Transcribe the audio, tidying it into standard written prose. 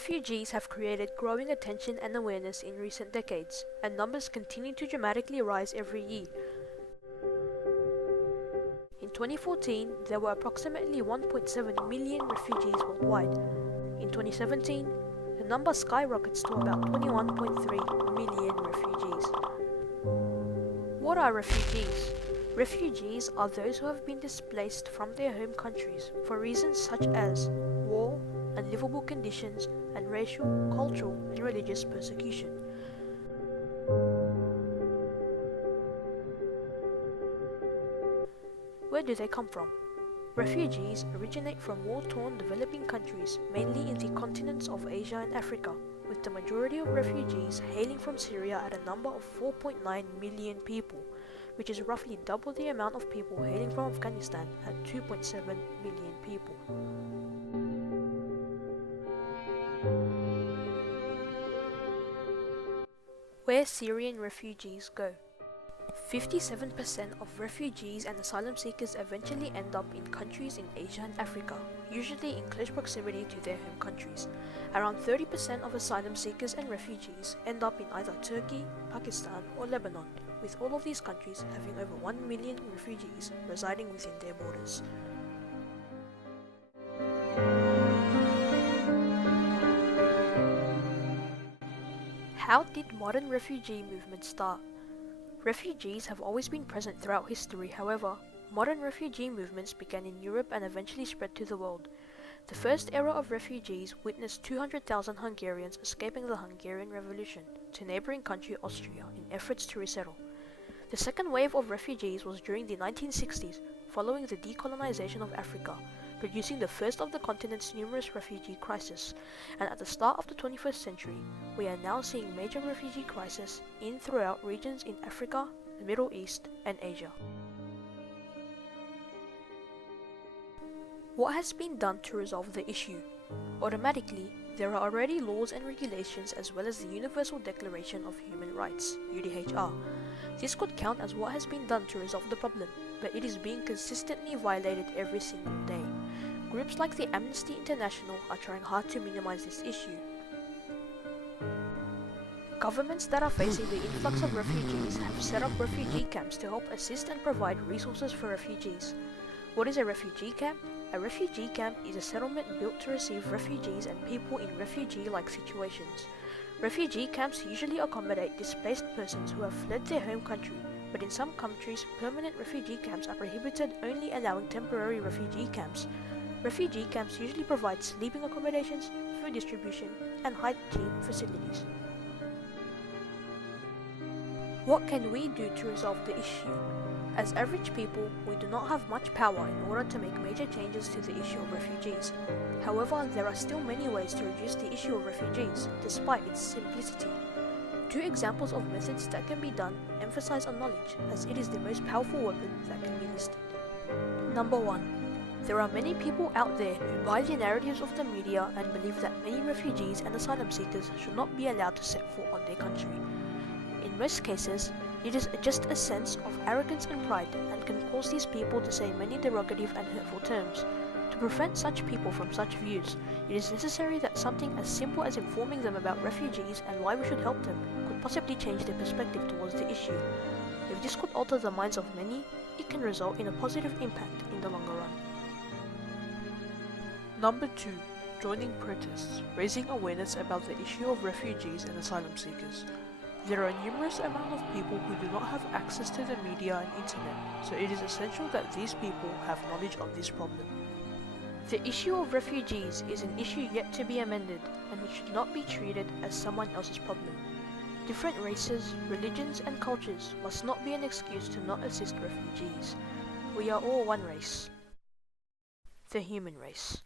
Refugees have created growing attention and awareness in recent decades, and numbers continue to dramatically rise every year. In 2014, there were approximately 1.7 million refugees worldwide. In 2017, the number skyrockets to about 21.3 million refugees. What are refugees? Refugees are those who have been displaced from their home countries for reasons such as war, unlivable conditions, and racial, cultural, and religious persecution. Where do they come from? Refugees originate from war-torn developing countries, mainly in the continents of Asia and Africa, with the majority of refugees hailing from Syria at a number of 4.9 million people, which is roughly double the amount of people hailing from Afghanistan at 2.7 million people. Where Syrian refugees go. 57% of refugees and asylum seekers eventually end up in countries in Asia and Africa, usually in close proximity to their home countries. Around 30% of asylum seekers and refugees end up in either Turkey, Pakistan, or Lebanon, with all of these countries having over 1 million refugees residing within their borders. How did modern refugee movements start? Refugees have always been present throughout history, however, modern refugee movements began in Europe and eventually spread to the world. The first era of refugees witnessed 200,000 Hungarians escaping the Hungarian Revolution to neighboring country Austria in efforts to resettle. The second wave of refugees was during the 1960s, following the decolonization of Africa, producing the first of the continent's numerous refugee crises, and at the start of the 21st century, we are now seeing major refugee crises in throughout regions in Africa, the Middle East, and Asia. What has been done to resolve the issue? Automatically, there are already laws and regulations as well as the Universal Declaration of Human Rights, UDHR. This could count as what has been done to resolve the problem, but it is being consistently violated every single day. Groups like the Amnesty International are trying hard to minimize this issue. Governments that are facing the influx of refugees have set up refugee camps to help assist and provide resources for refugees. What is a refugee camp? A refugee camp is a settlement built to receive refugees and people in refugee-like situations. Refugee camps usually accommodate displaced persons who have fled their home country, but in some countries, permanent refugee camps are prohibited, only allowing temporary refugee camps. Refugee camps usually provide sleeping accommodations, food distribution, and hygiene facilities. What can we do to resolve the issue? As average people, we do not have much power in order to make major changes to the issue of refugees. However, there are still many ways to reduce the issue of refugees, despite its simplicity. Two examples of methods that can be done emphasize on knowledge, as it is the most powerful weapon that can be listed. Number 1. There are many people out there who buy the narratives of the media and believe that many refugees and asylum seekers should not be allowed to set foot on their country. In most cases, it is just a sense of arrogance and pride and can cause these people to say many derogative and hurtful terms. To prevent such people from such views, it is necessary that something as simple as informing them about refugees and why we should help them could possibly change their perspective towards the issue. If this could alter the minds of many, it can result in a positive impact in the longer run. Number 2. Joining protests, raising awareness about the issue of refugees and asylum seekers. There are a numerous amount of people who do not have access to the media and internet, so it is essential that these people have knowledge of this problem. The issue of refugees is an issue yet to be amended, and it should not be treated as someone else's problem. Different races, religions, and cultures must not be an excuse to not assist refugees. We are all one race. The human race.